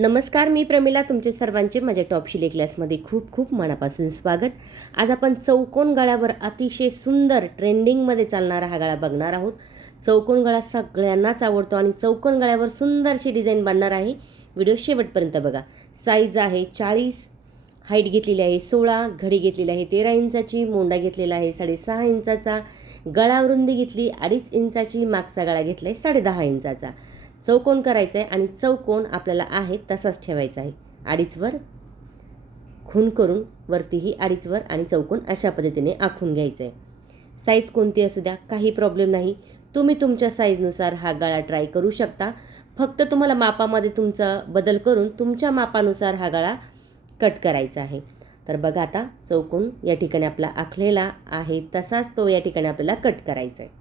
नमस्कार, मी प्रमिला. तुमचे सर्वांचे माझ्या टॉप शिलाई क्लासमध्ये खूप खूप मनापासून स्वागत. आज आपण चौकोन गळ्यावर अतिशय सुंदर ट्रेंडिंगमध्ये चालणारा हा गळा बघणार आहोत. चौकोन गळा सगळ्यांनाच आवडतो आणि चौकोन गळ्यावर सुंदरशी डिझाईन बनणार आहे. व्हिडिओ शेवटपर्यंत बघा. साईज आहे 40, हाईट घेतलेली आहे 16, घडी घेतलेली आहे 13 इंचाची, मोंडा घेतलेला आहे 6.5 इंचाचा, गळा रुंदी घेतली 2.5 इंचाची, मागचा गळा घेतला आहे 10.5 इंचाचा. चौकोन करायचा आहे आणि चौकोन आपल्याला आहे तसाच ठेवायचा आहे. 2.5वर खून करून वरतीही 2.5वर आणि चौकोन अशा पद्धतीने आखून घ्यायचं आहे. साईज कोणती असू द्या, काही प्रॉब्लेम नाही. तुम्ही तुमच्या साईजनुसार हा गळा ट्राय करू शकता. फक्त तुम्हाला मापामध्ये तुमचा बदल करून तुमच्या मापानुसार हा गळा कट करायचा आहे. तर बघा, आता चौकोन या ठिकाणी आपला आखलेला आहे तसाच तो या ठिकाणी आपल्याला कट करायचा आहे.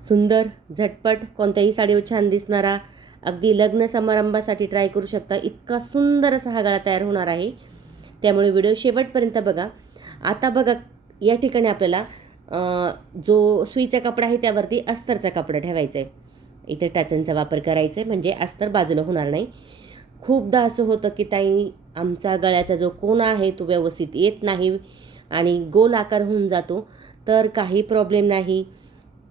सुंदर, झटपट, कोणत्याही साडीवर छान दिसणारा, अगदी लग्न समारंभासाठी ट्राय करू शकता. इतका सुंदर असा हा गळा तयार होणार आहे. त्यामुळे व्हिडिओ शेवटपर्यंत बघा. आता बघा, या ठिकाणी आपल्याला जो सुईचा कपडा आहे त्यावरती अस्तरचा कपडा ठेवायचा आहे. इथे टाचांचा वापर करायचा आहे म्हणजे अस्तर बाजूला होणार नाही. खूपदा असं होतं की ताई, आमचा गळ्याचा जो कोन आहे तो व्यवस्थित येत नाही आणि गोल आकार होऊन जातो. तर काही प्रॉब्लेम नाही,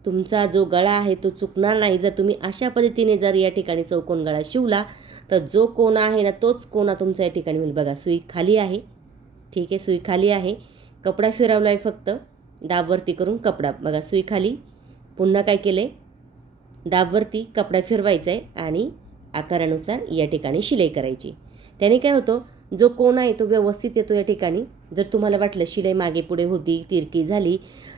तुमचा जो गळा आहे तो चुकणार नाही. जर तुम्ही अशा पद्धतीने जर या ठिकाणी चौकोन गळा शिवला तर जो कोना आहे ना तोच कोना तुमचा या ठिकाणी होईल. बघा, सुई खाली आहे. ठीक आहे, सुई खाली आहे. कपडा फिरवला आहे, फक्त दाबवरती करून कपडा. बघा, सुई खाली, पुन्हा काय केलं आहे, दाबवरती कपडा फिरवायचा आहे आणि आकारानुसार या ठिकाणी शिलाई करायची. त्याने काय होतं, जो कोना आहे तो व्यवस्थित येतो या ठिकाणी. जर तुम्हाला वाटलं शिलाई मागे पुढे होती, तिरकी झाली,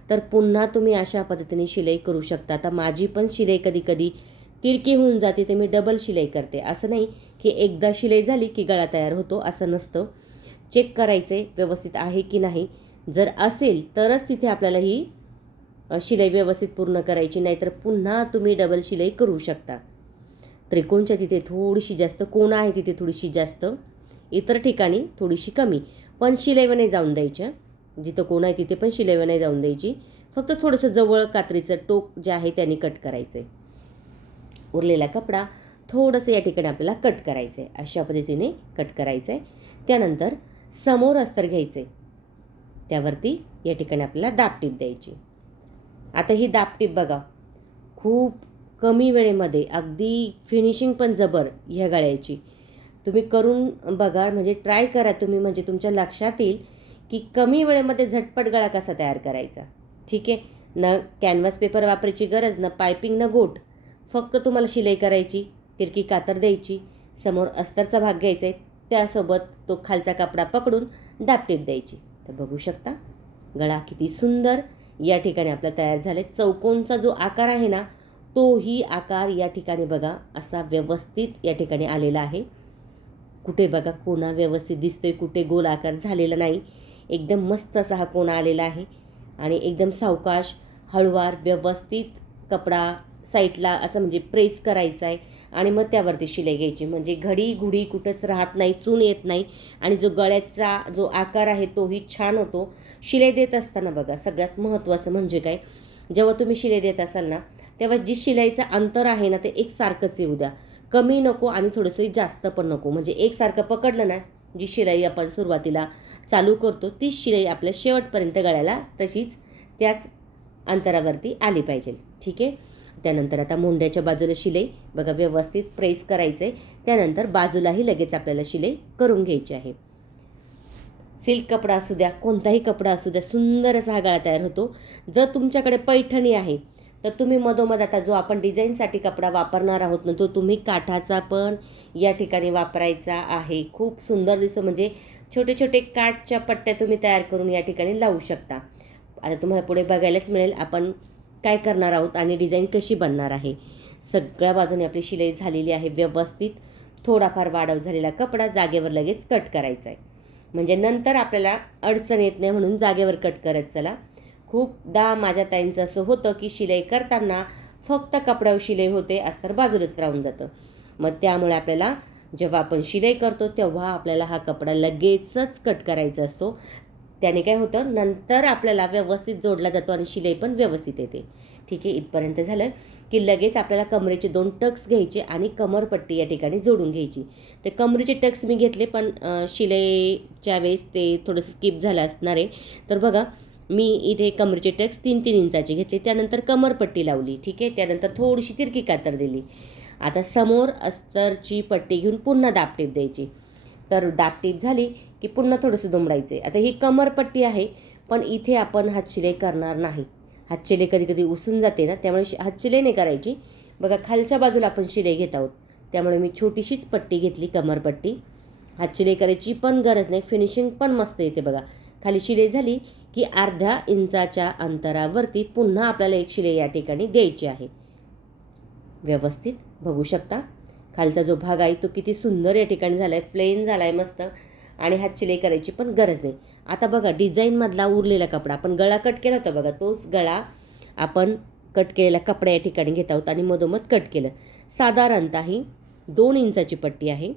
तर पुन्हा तुम्ही अशा पद्धतीने शिलाई करू शकता. आता माझी पण शिलाई कधी कधी तिरकी होऊन जाते, तर मी डबल शिलाई करते. असं नाही की एकदा शिलाई झाली की गळा तयार होतो, असं नसतं. चेक करायचे व्यवस्थित आहे की नाही. जर असेल तरच तिथे आपल्याला ही शिलाई व्यवस्थित पूर्ण करायची, नाहीतर पुन्हा तुम्ही डबल शिलाई करू शकता. त्रिकोणच्या तिथे थोडीशी जास्त, कोण आहे तिथे थोडीशी जास्त, इतर ठिकाणी थोडीशी कमी, पण शिलाईवर नाही जाऊन द्यायच्या. जिथं कोण आहे तिथे पण शिलाईवर नाही जाऊन द्यायची. फक्त थोडंसं जवळ कात्रीचं टोक जे आहे त्याने कट करायचं आहे. उरलेला कपडा थोडंसं या ठिकाणी आपल्याला कट करायचं आहे. अशा पद्धतीने कट करायचं आहे. त्यानंतर समोर अस्तर घ्यायचं आहे, त्यावरती या ठिकाणी आपल्याला दाबटीप द्यायची. आता ही दाबटीप बघा, खूप कमी वेळेमध्ये अगदी फिनिशिंग पण जबर ह्या गळ्याची. तुम्ही करून बघा, म्हणजे ट्राय करा तुम्ही, म्हणजे तुमच्या लक्षात येईल की कमी वेळेमध्ये झटपट गळा कसा तयार करायचा. ठीक आहे, न कॅनव्हास पेपर वापरायची गरज, न पायपिंग, न गोट. फक्त तुम्हाला शिलाई करायची, तिरकी कातर द्यायची, समोर अस्तरचा भाग घ्यायचा आहे, त्यासोबत तो खालचा कपडा पकडून दाबटीप द्यायची. तर बघू शकता गळा किती सुंदर या ठिकाणी आपला तयार झाला. चौकोनचा जो आकार आहे ना तोही आकार या ठिकाणी बघा असा व्यवस्थित या ठिकाणी आलेला आहे. कुठे बघा कोना व्यवस्थित दिसतोय, कुठे गोल आकार झालेला नाही. एकदम मस्त असा हा कोना आलेला आहे आणि एकदम सावकाश, हळूवार, व्यवस्थित कपडा साईडला असं म्हणजे प्रेस करायचा आहे आणि मग त्यावरती शिलाई घ्यायची. म्हणजे घडी घुडी कुठंच राहत नाही, चून येत नाही आणि जो गळ्याचा जो आकार आहे तोही छान होतो. शिलाई देत असताना बघा, सगळ्यात महत्त्वाचं म्हणजे काय, जेव्हा तुम्ही शिलाई देत असाल ना तेव्हा जी शिलाईचं अंतर आहे ना ते एकसारखंच येऊ द्या. कमी नको आणि थोडंसं जास्त पण नको. म्हणजे एकसारखं पकडलं ना, जी शिलाई आपण सुरुवातीला चालू करतो तीच शिलाई आपल्या शेवटपर्यंत गळ्याला तशीच त्याच अंतरावरती आली पाहिजे. ठीक आहे. त्यानंतर आता मोंड्याच्या बाजूला शिलाई बघा व्यवस्थित प्रेस करायचं आहे. त्यानंतर बाजूलाही लगेच आपल्याला शिलाई करून घ्यायची आहे. सिल्क कपडा असू द्या, कोणताही कपडा असू द्या, सुंदर असा हा गळा तयार होतो. जर तुमच्याकडे पैठणी आहे तर तुम्ही मधोमध आता जो आपण डिझाईनसाठी कपडा वापरणार आहोत ना तो तुम्ही काठाचा पण या ठिकाणी वापरायचा आहे. खूप सुंदर दिसतो. म्हणजे छोटे छोटे काठच्या पट्ट्या तुम्ही तयार करून या ठिकाणी लावू शकता. आता तुम्हाला पुढे बघायलाच मिळेल आपण काय करणार आहोत आणि डिझाईन कशी बनणार आहे. सगळ्या बाजूने आपली शिलाई झालेली आहे व्यवस्थित. थोडाफार वाढव झालेला कपडा जागेवर लगेच कट करायचा आहे, म्हणजे नंतर आपल्याला अडचण येत नाही, म्हणून जागेवर कट करत चला. खूपदा माझ्या ताईंचं असं होतं की शिलाई करताना फक्त कपड्यावर शिलाई होते, अस्तर बाजूलाच राहून जातं. मग त्यामुळे आपल्याला जेव्हा आपण शिलाई करतो तेव्हा आपल्याला हा कपडा लगेचच कट करायचा असतो. त्याने काय होतं, नंतर आपल्याला व्यवस्थित जोडला जातो आणि शिलाई पण व्यवस्थित येते. ठीक आहे, इथपर्यंत झालं की लगेच आपल्याला कमरेचे 2 टक्स घ्यायचे आणि कमरपट्टी या ठिकाणी जोडून घ्यायची. ते कमरेचे टक्स मी घेतले, पण शिलाईच्या वेळेस ते थोडंसं स्किप झालं असणार आहे. तर बघा, मी इथे कमरेचे टक्स 3-3 इंचाचे घेतले, त्यानंतर कमरपट्टी लावली. ठीक आहे, त्यानंतर थोडीशी तिरकी कातर दिली. आता समोर अस्तरची पट्टी घेऊन पुन्हा दाबटीप द्यायची. तर दाबटीप झाली की पुन्हा थोडंसं दुमडायचं आहे. आता ही कमरपट्टी आहे, पण इथे आपण हातशिलाई करणार नाही. हातशिलाई कधी कधी उसून जाते ना, त्यामुळे हातशिलाई नाही करायची. बघा, खालच्या बाजूला आपण शिलाई घेत आहोत, त्यामुळे मी छोटीशीच पट्टी घेतली, कमरपट्टी. हातशिलाई करायची पण गरज नाही, फिनिशिंग पण मस्त येते. बघा, खाली शिलाई झाली की अर्ध्या इंचाच्या अंतरावरती पुन्हा आपल्याला एक शिलाई या ठिकाणी द्यायची आहे. व्यवस्थित बघू शकता, खालचा जो भाग आहे तो किती सुंदर या ठिकाणी झाला आहे, प्लेन झाला आहे मस्त, आणि हातशिलाई करायची पण गरज नाही. आता बघा, डिझाईनमधला उरलेला कपडा आपण गळा कट केला होता बघा, तोच गळा आपण कट केलेला कपडा या ठिकाणी घेत आहोत आणि मधोमध कट केलं. साधारणतः ही 2 इंचाची पट्टी आहे.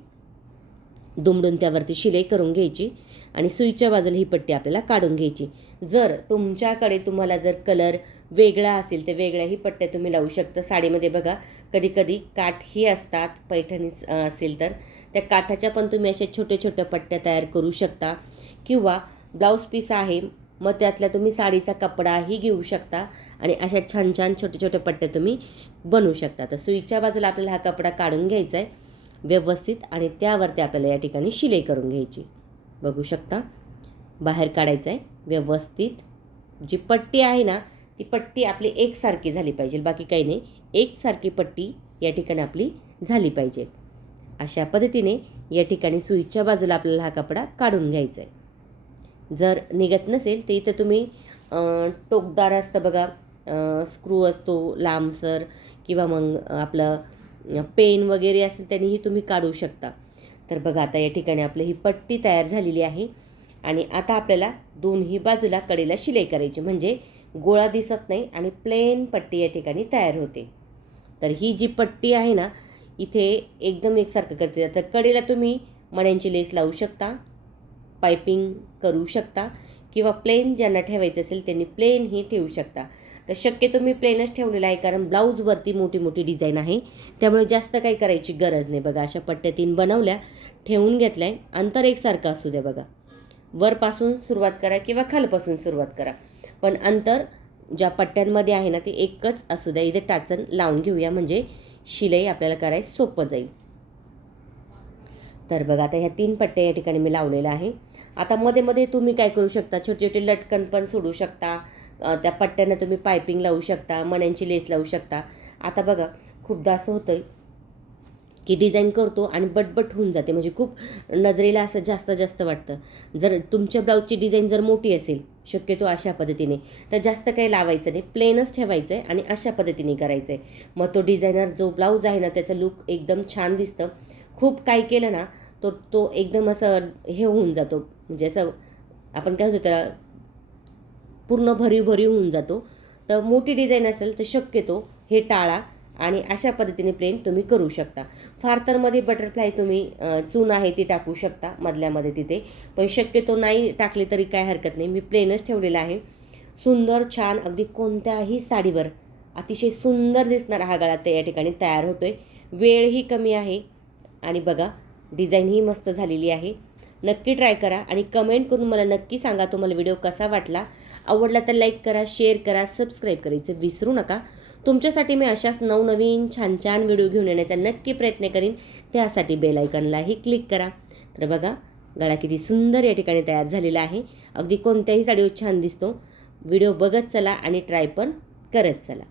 दुमडून त्यावरती शिलाई करून घ्यायची आणि सुईच्या बाजूला ही पट्टी आपल्याला काढून घ्यायची. जर तुमच्याकडे तुम्हाला जर कलर वेगळा असेल तर वेगळ्याही पट्ट्या तुम्ही लावू शकता. साडीमध्ये बघा, कधी कधी काठही असतात, पैठणी असेल तर त्या काठाच्या पण तुम्ही अशा छोट्या छोट्या पट्ट्या तयार करू शकता. किंवा ब्लाऊज पीस आहे, मग त्यातल्या तुम्ही साडीचा कपडाही घेऊ शकता आणि अशा छान छान छोट्या छोट्या पट्ट्या तुम्ही बनवू शकता. तर सुईच्या बाजूला आपल्याला हा कपडा काढून घ्यायचा आहे व्यवस्थित, आणि त्यावरती आपल्याला या ठिकाणी शिलाई करून घ्यायची. बघू शकता, बाहेर काढायचं आहे व्यवस्थित. जी पट्टी आहे ना, ती पट्टी आपली एकसारखी झाली पाहिजे, बाकी काही नाही. एकसारखी पट्टी या ठिकाणी आपली झाली पाहिजे. अशा पद्धतीने या ठिकाणी सुईच्या बाजूला आपल्याला हा कपडा काढून घ्यायचा आहे. जर निघत नसेल तर इथं तुम्ही टोकदार असतं बघा, स्क्रू असतो लांबसर, किंवा मग आपलं पेन वगैरे असेल त्यानेही तुम्ही काढू शकता. तर बघा, आता या ठिकाणी आपली ही पट्टी तयार झालेली आहे आणि आता आपल्याला दोन्ही बाजूला कडेला शिलाई करायची, म्हणजे गोळा दिसत नाही आणि प्लेन पट्टी या ठिकाणी तयार होते. तर ही जी पट्टी आहे ना, इथे एकदम एकसारखं करते. तर कडेला तुम्ही मण्यांची लेस लावू शकता, पायपिंग करू शकता, किंवा प्लेन ज्यांना ठेवायचं असेल त्यांनी प्लेनही ठेवू शकता. तर शक्यतो मी प्लेनच ठेवलेला आहे, कारण ब्लाऊजवरती मोठी मोठी डिझाईन आहे, त्यामुळे जास्त काही करायची गरज नाही. बघा, अशा पट्ट्या 3 बनवल्या, ठेवून घेतल्या आहे. अंतर एकसारखं असू द्या. बघा, वरपासून सुरुवात करा किंवा खालपासून सुरुवात करा, पण अंतर ज्या पट्ट्यांमध्ये आहे ना ते एकच असू द्या. इथे टाचन लावून घेऊया, म्हणजे शिलाई आपल्याला करायला सोपं जाईल. तर बघा, आता ह्या 3 पट्ट्या या ठिकाणी मी लावलेल्या आहे. आता मध्ये मध्ये तुम्ही काय करू शकता, छोटे छोटे लटकन पण सोडू शकता. त्या पट्ट्यांना तुम्ही पायपिंग लावू शकता, मण्यांची लेस लावू शकता. आता बघा, खूपदा असं होतं की डिझाईन करतो आणि बटबट होऊन जाते, म्हणजे खूप नजरेला असं जास्त जास्त वाटतं. जर तुमच्या ब्लाऊजची डिझाईन जर मोठी असेल, शक्यतो अशा पद्धतीने तर जास्त काही लावायचं नाही, प्लेनच ठेवायचं आहे आणि अशा पद्धतीने करायचं आहे. मग तो डिझायनर जो ब्लाऊज आहे ना, त्याचं लुक एकदम छान दिसतं. खूप काही केलं ना तो एकदम असं हे होऊन जातो, म्हणजे असं आपण काय होतं त्याला, पूर्ण भरीव भरीव होऊन जातो. तर मोठी डिझाईन असेल तर शक्यतो हे टाळा आणि अशा पद्धतीने प्लेन तुम्ही करू शकता. फार तर मध्ये बटरफ्लाय तुम्ही चून आहे ती टाकू शकता मधल्यामध्ये तिथे, पण शक्यतो नाही टाकली तरी काय हरकत नाही. मी प्लेनच ठेवलेला आहे. सुंदर छान, अगदी कोणत्याही साडीवर अतिशय सुंदर दिसणारा हा गळा या ठिकाणी तयार होतोय. वेळही कमी आहे आणि बघा, डिझाईनही मस्त झालेली आहे. नक्की ट्राय करा आणि कमेंट करून मला नक्की सांगा तुम्हाला व्हिडिओ कसा वाटला. आवडला तर लाईक करा, शेअर करा, सबस्क्राईब करायचं विसरू नका. तुमच्यासाठी मी अशाच नवनवीन छान छान व्हिडिओ घेऊन येण्याचा नक्की प्रयत्न करीन. त्यासाठी बेल आयकॉनलाही क्लिक करा. तर बघा, गळा किती सुंदर या ठिकाणी तयार झालेला आहे. अगदी कोणत्याही साडीवर छान दिसतो. व्हिडिओ बघत चला आणि ट्राय पण करत चला.